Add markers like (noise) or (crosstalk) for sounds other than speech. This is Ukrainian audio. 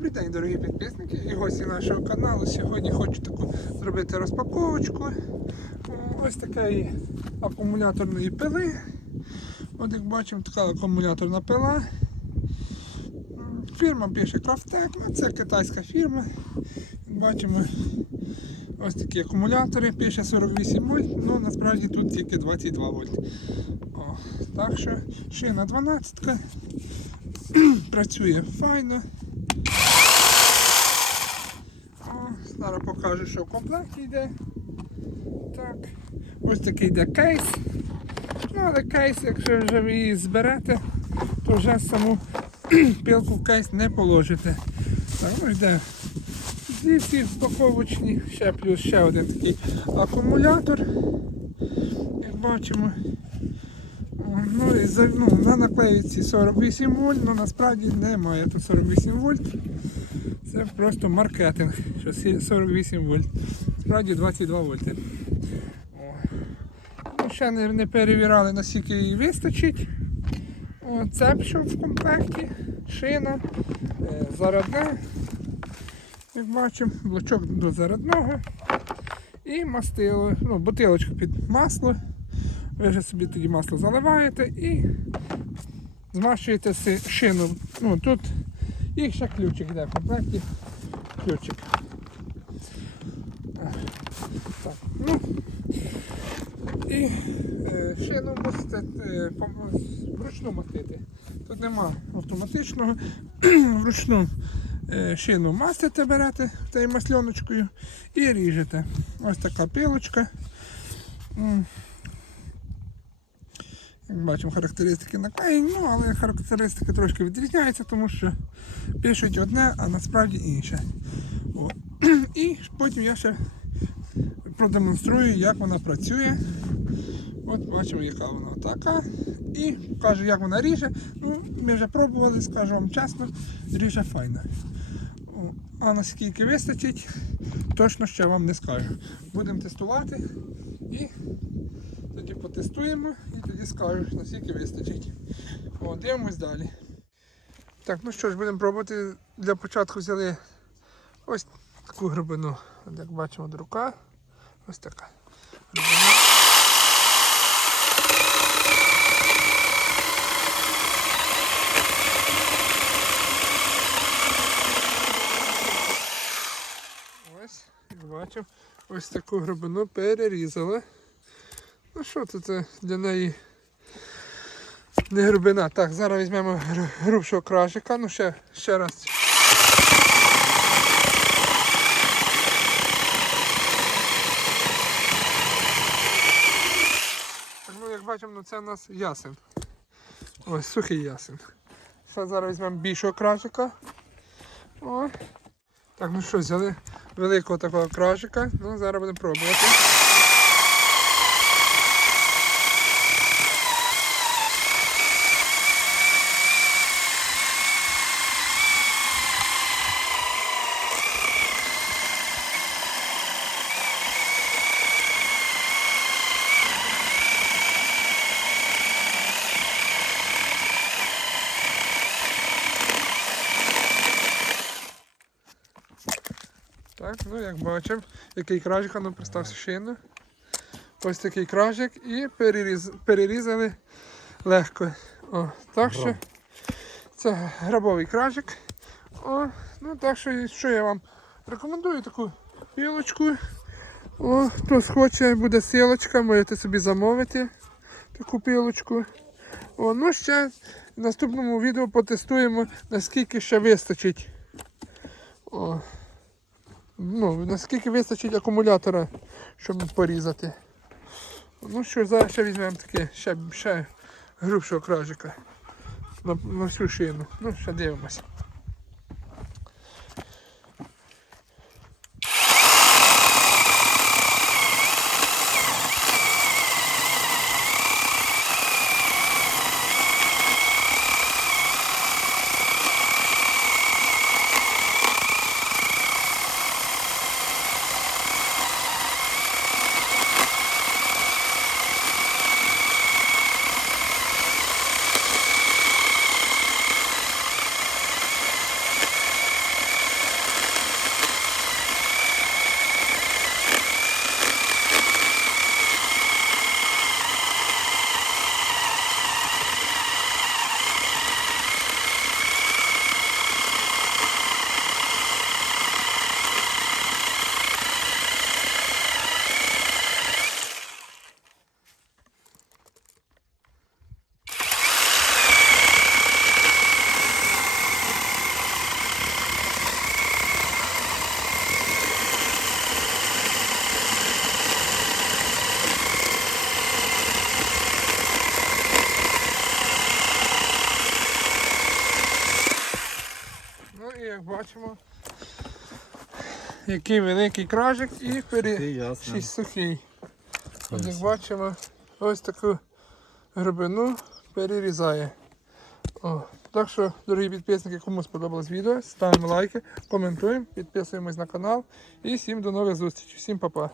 Добрий день, дорогі підписники і гості нашого каналу. Сьогодні хочу таку зробити розпаковочку. Ось такої акумуляторної пили. От як бачимо, така акумуляторна пила. Фірма пише Крафтек, ну це китайська фірма. Як Бачимо ось такі акумулятори, пише 48 вольт, ну насправді тут тільки 22 вольт. О, так що шина 12 (clears throat) працює файно. О, зараз покажу, що в комплекті йде. Так. Ось такий йде кейс. Ну, але кейс, якщо вже ви її зберете, то вже саму (clears throat) пилку в кейс не положите. Так, ну йде ці упаковочні, ще плюс ще один такий акумулятор. Як бачимо. Ну, і ну, на наклеїці 48 вольт, але насправді немає тут 48 вольт. Це просто маркетинг, що 48 вольт. Справді 22 вольти. О. Ну, ще не, не перевіряли, наскільки її вистачить. О, що в комплекті, шина, е, зарядне. Як бачимо, блочок до зарядного. І мастило, ну, бутилочка під масло. Ви вже собі тоді масло заливаєте і змащуєте шину. Ну, тут і ще ключик йде в комплекті. Ключик. Так, ну, і е, шину мусите е, вручну мастити. Тут нема автоматичного. (clears throat) вручну е, шину мастите, берете цією масльоночкою і ріжете. Ось така пилочка. Бачимо, характеристики наклеєні, ну, але характеристики трошки відрізняються, тому що пишуть одне, а насправді інше. О. І потім я ще продемонструю, як вона працює. От бачимо, яка вона така. І покажу, як вона ріже. Ну, ми вже пробували, скажу вам чесно, ріже файно. А наскільки вистачить, точно ще вам не скажу. Будемо тестувати і тоді потестуємо і тоді скажу, наскільки вистачить. О, дивимось далі. Так, ну що ж, будемо пробувати. Для початку взяли ось таку глибину. От Як бачимо, от рука. Ось така. глибина. Ось, як бачимо, ось таку глибину перерізали. Ну що це, це для неї не глибина. Так, зараз візьмемо грубшого крашика. Ну ще, ще раз. Ну як бачимо, ну це у нас ясен. Ось сухий ясен. Все, зараз візьмемо більшого крашика. О. Так, ну що, взяли великого такого кражика. Ну, зараз будемо пробувати. Так, ну як бачимо, який кражик, ну представся шину. Ось такий кражик і переріз, перерізали легко. О, так що це грабовий кражик. О, ну так що, що я вам рекомендую таку пілочку. О, хто схоче, буде силочка, можете собі замовити таку пілочку. О, ну ще в наступному відео потестуємо, наскільки ще вистачить. О ну, наскільки вистачить акумулятора, щоб порізати. Ну що, зараз ще візьмемо таке, ще, ще грубшого кражика на, на всю шину. Ну, ще дивимося. Як бачимо, який великий кражик і пері... Сухий. От як бачимо, ось таку грибину перерізає. О, так що, дорогі підписники, кому сподобалось відео, ставимо лайки, коментуємо, підписуємось на канал і всім до нових зустрічей. Всім па-па.